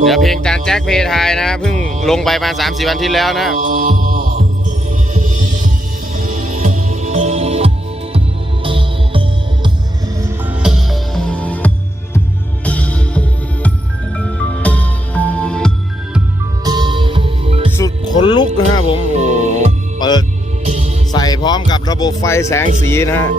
เดี๋ยวเพลงจานแจ็คเพทายนะเพิ่งลงไปมา3 4วันที่แล้วนะสุดขนลุกนะฮะผม โอ้เปิด ใส่พร้อมกับระบบไฟแสงสีนะฮะ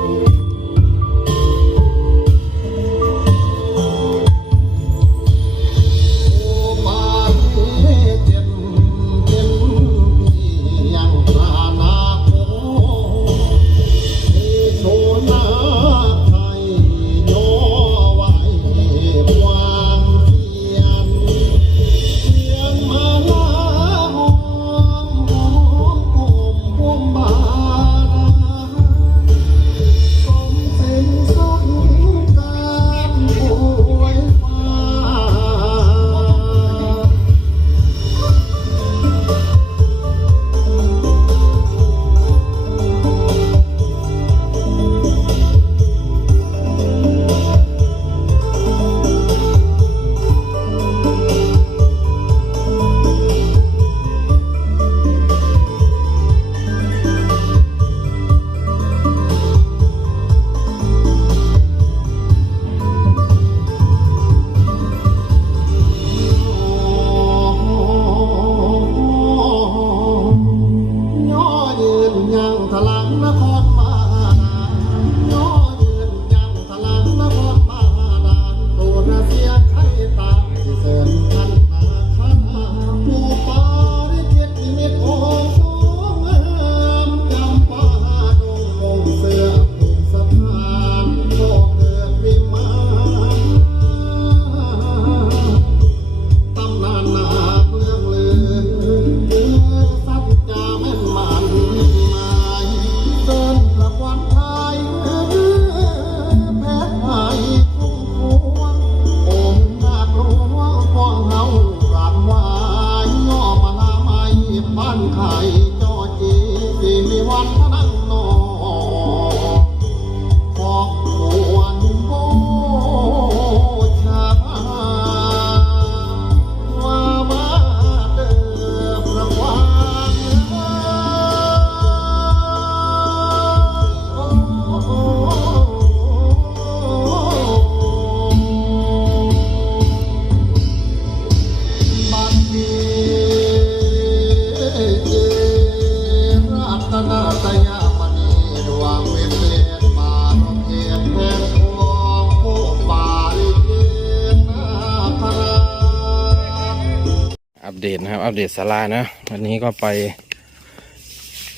อัปเดตสารานะ วันนี้ก็ไป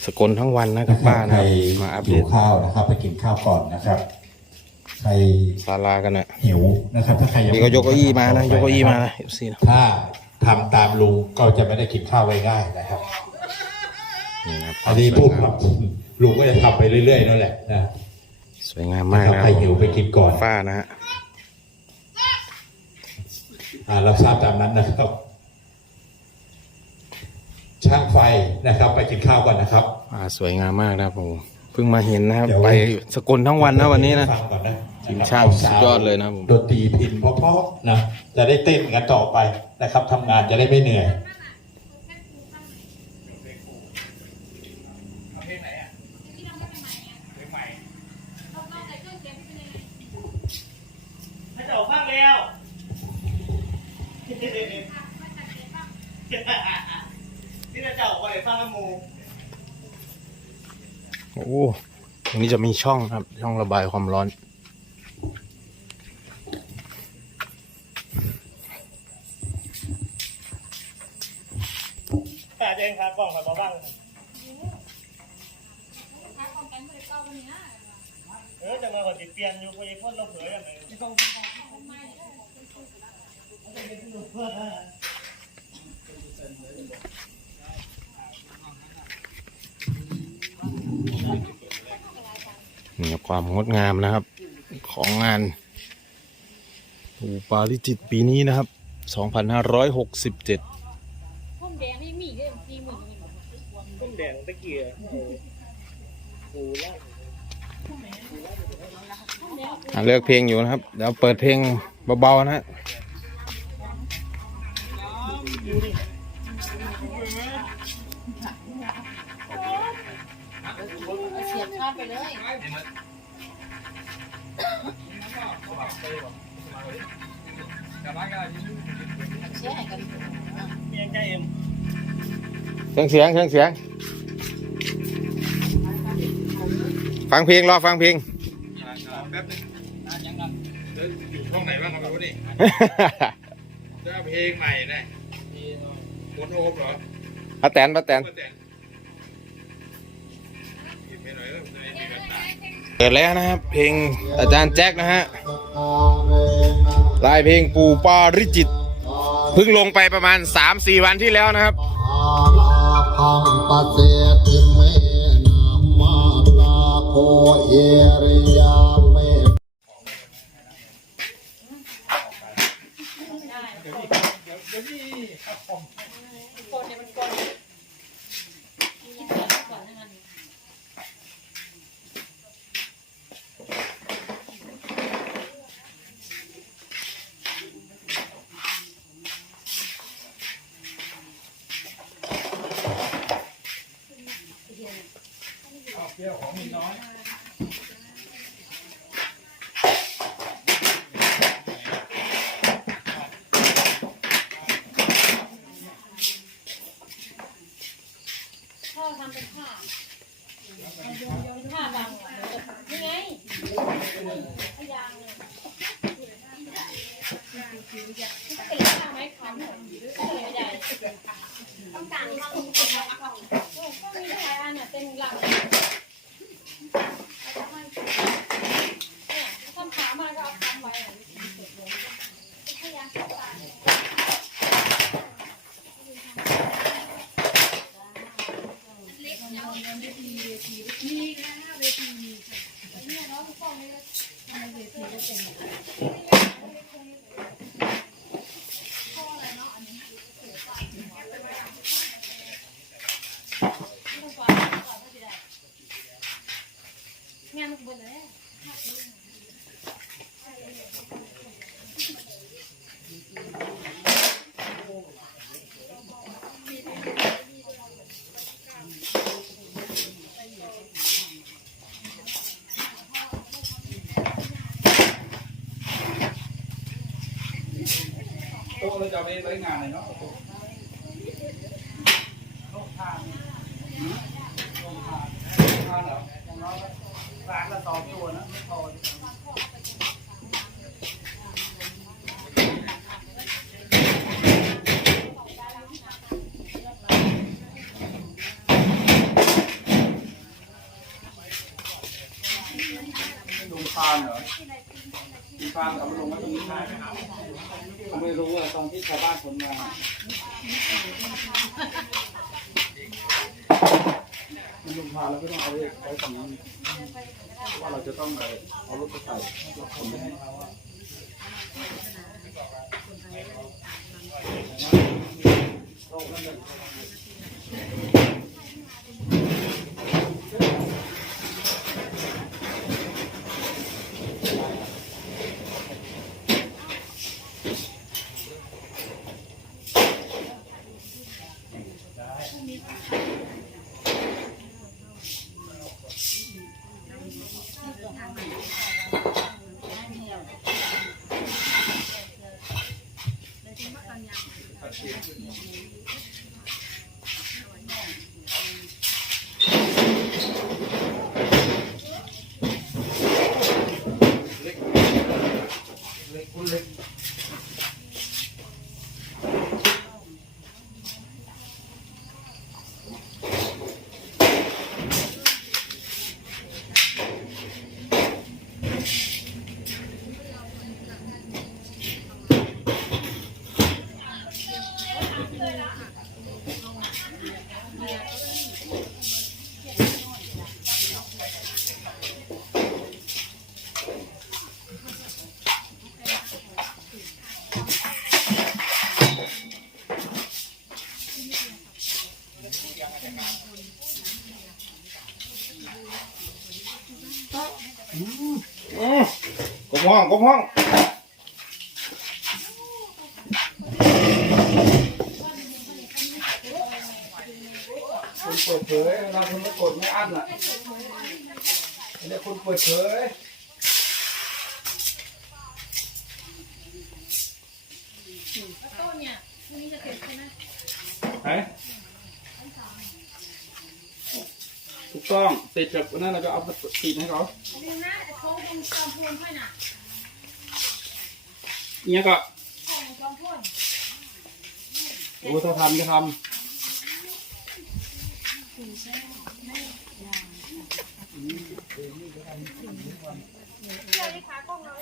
สกลทั้งวันนะกับป้านะครับมาอัปเดหิตวข้าวนะครับ ไปกินข้าวก่อนนะครับ ใครสารากันนะหิวนะครับถ้าใครยังนี่ก็ยกเก้าอี้มานะยกเก้าอี้มานะเอฟซีนะถ้าทำตามลุงก็จะไม่ได้กินข้าวง่ายๆนะครับนี่นะครับอันนี้พูดครับลุงก็จะทำไปเรื่อยๆนั่นแหละนะสวยงามมากนะครับนะใครหิวไปกินก่อนฝ้านะฮะอ่าเราทราบตามนั้นนะครับ ช่างไฟนะครับ ไปกินข้าวก่อนนะครับฝ้าสวยงามมากนะครับผมเพิ่งมาเห็นนะครับ เดี๋ยว ไปสกลทั้งวันนะวันนี้นะ ฟังก่อนนะทีมช่างสุดยอดเลยนะผม ดนตรีพินเพราะๆนะจะได้เต้นกันต่อไปนะครับทำงานจะได้ไม่เหนื่อยถ้าจะออกข้างแล้วที่จะ เจ้าไปฟังน้ำมูโอ้ตรงนี้จะมีช่องครับ ช่องระบายความร้อน แต่เจงครับกล่องมาบ้างเออจะมาก่อนติดเปลี่ยนอยู่พอดีพ่นเราเผยอย่างไรที่ต้อง นี่ความงดงามนะครับ ของงานปูปาริจิตปีนี้นะครับ 2567พุ่มแดงไม่มีเลยมีหมื่นมีหมื่นต้มแดงตะเกียบโอ้ล่าอะเลือกเพลงอยู่นะครับ เดี๋ยวเปิดเพลงเบาๆนะฮะ ไปเลยเชื่อให้กันเมียใจเอ็มเครื่องเสียงเครื่องเสียง ฟังเพลงรอฟังเพลงแป๊บนึงยังครับอยู่ช่องไหนบ้างครับนี่เจ้าเพลงใหม่นะมดโอมเหรอป้าแตนป้าแตน ป้าแตนหยิบให้หน่อยแล้วจะได้มีกันตา เปิดแล้วนะครับ เพลงอาจารย์แจ็คนะฮะลายเพลงปู่ปาริจิตเพิ่งลงไปประมาณ 3-4 วันที่แล้วนะครับโอเอริยาเม คนเนี่ยมันคนมีเสียบก่อนนะมัน พ่อทำเป็นผ้าผ้าบางอะนี่ไงพยางเลยเป็นผ้าไม้ค้ำเหรอไม่ใหญ่ต้องการทำของของก็มีหลายอันอะ เป็นหลังทำขามาก็เอาค้ำไว้อะพยางตางานมันบนเลย โต๊ะเรา จะไปไว้งานเลยเนาะร้านละสองตัวนะไม่พอลุงพานเหรอลุงพานเอามาลงไว้ตรงนี้ได้ไหมครับ ผมไม่รู้อะตอนที่ชาวบ้านคนมาลุงพาแล้วก็ต้องเอาไว้ไว้ตรงนั้นเพราะว่าเราจะต้องเอาเอารถไปใส่รถขนให้เขา อะ ห้องกบห้องคนเปิดเผยเราคนไม่กดไม่อั้นอะอันนี้คนเปิดเผยไหนถูกต้องติดจากนั้นเราก็เอาติดให้เขาตรงนี้นะต้องทำพวงให้นะ เอาดูนะโค้งตรงจอมพลค่อยน่ะเนี้ยก็โค้งจอมพลโอ้ถ้าทำจะทเที่ยวได้ขากล้องเรา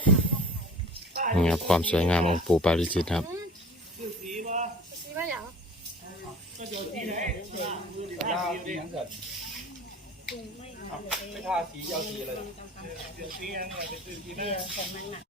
นี่ครับความสวยงามองค์ปู่ปาริจิตครับสีว่าอย่างำ